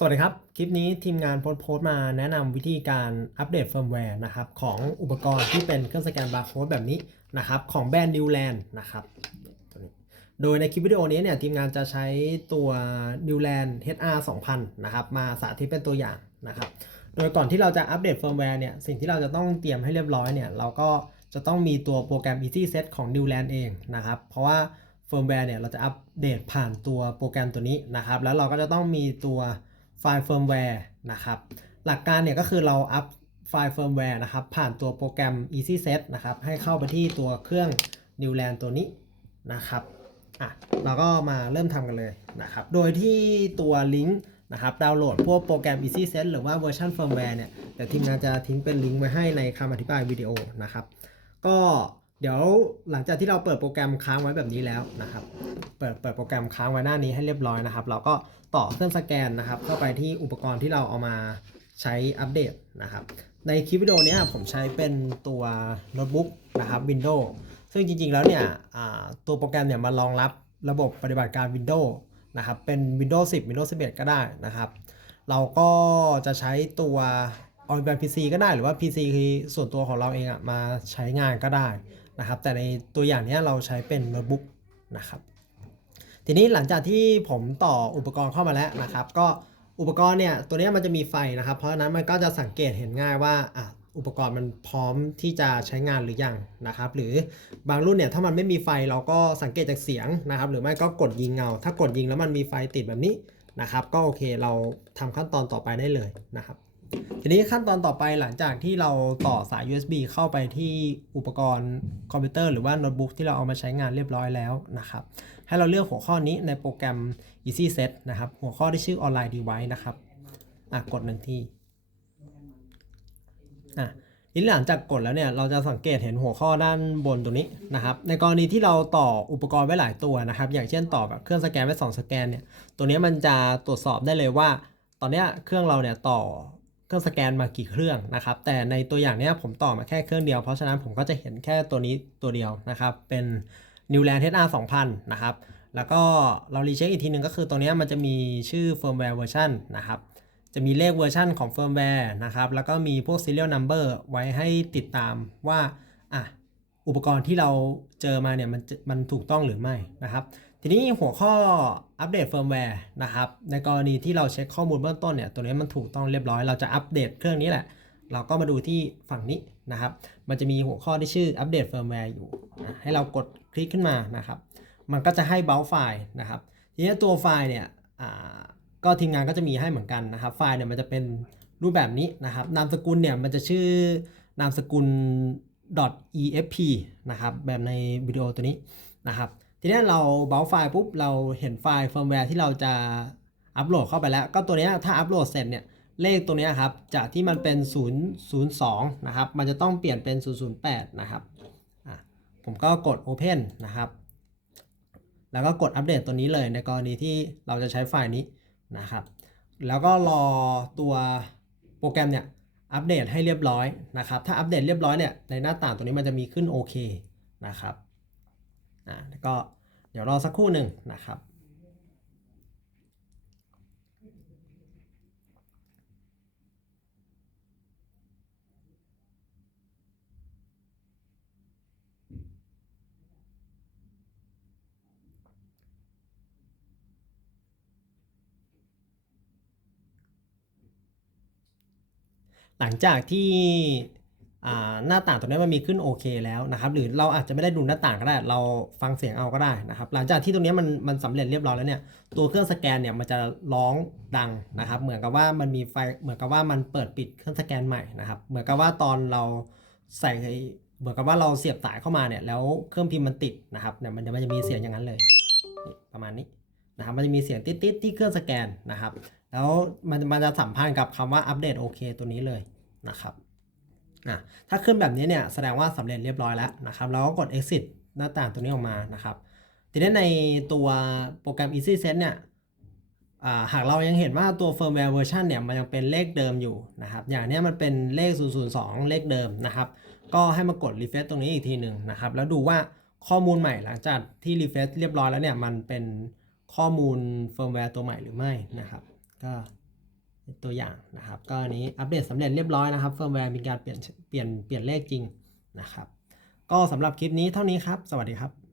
สวัสดีครับ คลิปนี้ทีมงานโพสต์โพสต์มาแนะนำวิธีการอัปเดตเฟิร์มแวร์นะครับของอุปกรณ์ที่เป็นเครื่องสแกนบาร์โค้ดแบบนี้นะครับของแบรนด์ Newland นะครับโดยในคลิปวิดีโอนี้เนี่ยทีมงานจะใช้ตัว Newland HR 2000นะครับมาสาธิตเป็นตัวอย่างนะครับโดยก่อนที่เราจะอัปเดตเฟิร์มแวร์เนี่ยสิ่งที่เราจะต้องเตรียมให้เรียบร้อยเนี่ยเราก็จะต้องมีตัวโปรแกรม Easy Set ของ Newland เองนะครับเพราะว่าเฟิร์มแวร์เนี่ยเราจะอัปเดตผ่านตัวโปรแกรมตัวนี้นะครับแล้วเราก็จะต้องมีตัว ไฟล์เฟิร์มแวร์นะครับหลักการเนี่ยก็คือเราอัพไฟล์เฟิร์มแวร์นะครับผ่านตัวโปรแกรม Easy Set นะครับให้เข้าไปที่ตัวเครื่อง Newland ตัวนี้นะครับอะเราก็มาเริ่มทำกันเลยนะครับโดยที่ตัวลิงก์นะครับดาวน์โหลดพวกโปรแกรม Easy Set หรือว่าเวอร์ชันเฟิร์มแวร์เนี่ยเดี๋ยวทีมงานจะทิ้งเป็นลิงก์ไว้ให้ในคำอธิบายวิดีโอนะครับก็ เดี๋ยวหลังจากที่เราเปิดโปรแกรมค้างไว้แบบนี้แล้วนะครับ เปิดเปิดโปรแกรมค้างไว้หน้านี้ให้เรียบร้อยนะครับ เราก็ต่อเครื่องสแกนนะครับ เข้าไปที่อุปกรณ์ที่เราเอามาใช้อัปเดตนะครับ ในคลิปวิดีโอนี้ผมใช้เป็นตัวโน้ตบุ๊กนะครับ Windows ซึ่งจริงๆแล้วเนี่ยตัวโปรแกรมเนี่ยมารองรับระบบปฏิบัติการ Windows นะครับ เป็น Windows 10 Windows 11 ก็ได้นะครับ เราก็จะใช้ตัวออนไลน์ PC ก็ได้หรือว่า PC ส่วนตัวของเราเองอะมาใช้งานก็ได้ นะครับ แต่ในตัวอย่างนี้เราใช้เป็นโน้ตบุ๊กนะครับ ทีนี้หลังจากที่ผมต่ออุปกรณ์เข้ามาแล้วนะครับ ก็อุปกรณ์เนี่ยตัวนี้มันจะมีไฟนะครับ เพราะฉะนั้นมันก็จะสังเกตเห็นง่ายว่าอะอุปกรณ์มันพร้อมที่จะใช้งานหรือยังนะครับ หรือบางรุ่นเนี่ยถ้ามันไม่มีไฟเราก็สังเกตจากเสียงนะครับ หรือไม่ก็กดยิงเงา ถ้ากดยิงแล้วมันมีไฟติดแบบนี้นะครับ ก็โอเคเราทำขั้นตอนต่อไปได้เลยนะครับ ทีนี้ขั้นตอนต่อไปหลังจากที่เราต่อสาย USB เข้าไปที่อุปกรณ์คอมพิวเตอร์หรือว่าโน้ตบุ๊กที่เราเอามาใช้งานเรียบร้อยแล้วนะครับ ให้เราเลือกหัวข้อนี้ในโปรแกรม Easy Set นะครับ หัวข้อที่ชื่อ Online Device นะครับ อะ กดหนึ่งที่ อะทีนี้หลังจากกดแล้วเนี่ยเราจะสังเกตเห็นหัวข้อด้านบนตรงนี้นะครับ ในกรณีที่เราต่ออุปกรณ์ไว้หลายตัวนะครับ อย่างเช่นต่อแบบเครื่องสแกนไว้2สแกนเนี่ย ตัวนี้มันจะตรวจสอบได้เลยว่า ตอนนี้เครื่องเราเนี่ยต่อ เครื่องสแกนมากี่เครื่องนะครับ แต่ในตัวอย่างนี้ผมต่อมาแค่เครื่องเดียว เพราะฉะนั้นผมก็จะเห็นแค่ตัวนี้ตัวเดียวนะครับ เป็น Newland HR 2000 นะครับ แล้วก็เรารีเช็คอีกทีหนึ่งก็คือตัวนี้มันจะมีชื่อ firmware version นะครับจะมีเลขเวอร์ชันของ firmware นะครับ แล้วก็มีพวก serial number ไว้ให้ติดตามว่าอะอุปกรณ์ที่เราเจอมาเนี่ยมันมันถูกต้องหรือไม่นะครับ ทีนี้หัวข้ออัปเดตเฟิร์มแวร์นะครับ ในกรณีที่เราเช็คข้อมูลเบื้องต้นเนี่ยตัวนี้มันถูกต้องเรียบร้อย เราจะอัปเดตเครื่องนี้แหละ เราก็มาดูที่ฝั่งนี้นะครับ มันจะมีหัวข้อที่ชื่ออัปเดตเฟิร์มแวร์อยู่ ให้เรากดคลิกขึ้นมานะครับ มันก็จะให้เบราว์ไฟล์นะครับ ทีนี้ตัวไฟล์เนี่ยอ่าก็ทีมงานก็จะมีให้เหมือนกันนะครับ ไฟล์เนี่ยมันจะเป็นรูปแบบนี้นะครับ นามสกุลเนี่ยมันจะชื่อนามสกุล .efp นะครับ แบบในวิดีโอตัวนี้นะครับ ทีนี้เราเบราว์ไฟล์ปุ๊บเราเห็นไฟล์เฟิร์มแวร์ที่เราจะอัปโหลดเข้าไปแล้ว ก็ตัวนี้ถ้าอัปโหลดเสร็จเนี่ยเลขตัวนี้ครับจากที่มันเป็น 002 นะครับ มันจะต้องเปลี่ยนเป็น 008 นะครับผมก็กด Open นะครับ แล้วก็กดอัปเดตตัวนี้เลยในกรณีที่เราจะใช้ไฟล์นี้นะครับ แล้วก็รอตัวโปรแกรมเนี่ยอัปเดตให้เรียบร้อยนะครับ ถ้าอัปเดตเรียบร้อยเนี่ยในหน้าต่างตัวนี้มันจะมีขึ้นโอเคนะครับ อ่าแล้วก็เดี๋ยวรอสักครู่หนึ่งนะครับหลังจากที่ หน้าต่างตัวนี้มันมีขึ้นโอเคแล้วนะครับ หรือเราอาจจะไม่ได้ดูหน้าต่างก็ได้ เราฟังเสียงเอาก็ได้นะครับ หลังจากที่ตรงนี้มันมันสำเร็จเรียบร้อยแล้วเนี่ยตัวเครื่องสแกนเนี่ยมันจะร้องดังนะครับ เหมือนกับว่ามันมีไฟเหมือนกับว่ามันเปิดปิดเครื่องสแกนใหม่นะครับ เหมือนกับว่าตอนเราใส่เหมือนกับว่าเราเสียบสายเข้ามาเนี่ยแล้วเครื่องพิมพ์มันติดนะครับเนี่ยมันจะมันจะมีเสียงอย่างนั้นเลยประมาณนี้นะครับมันจะมีเสียงติดๆที่เครื่องสแกนนะครับ แล้วมันมันจะสัมพันธ์กับคำว่าอัปเดตโอเคตัวนี้เลยนะครับ อะถ้าขึ้นแบบนี้เนี่ยแสดงว่าสำเร็จเรียบร้อยแล้วนะครับแล้วก็กด exit หน้าต่างตัวนี้ออกมานะครับทีนี้ในตัวโปรแกรม Easy Set เนี่ยหากเรายังเห็นว่าตัว firmware version เนี่ยมันยังเป็นเลขเดิมอยู่นะครับอย่างนี้มันเป็นเลข 002 เลขเดิมนะครับก็ให้มากด refresh ตรงนี้อีกทีหนึ่งนะครับแล้วดูว่าข้อมูลใหม่หลังจากที่ refresh เรียบร้อยแล้วเนี่ยมันเป็นข้อมูล firmware ตัวใหม่หรือไม่นะครับก็ ตัวอย่างนะครับ ก็อันนี้อัปเดตสำเร็จเรียบร้อยนะครับ เฟิร์มแวร์มีการเปลี่ยนเปลี่ยนเปลี่ยนเลขจริงนะครับ ก็สำหรับคลิปนี้เท่านี้ครับ สวัสดีครับ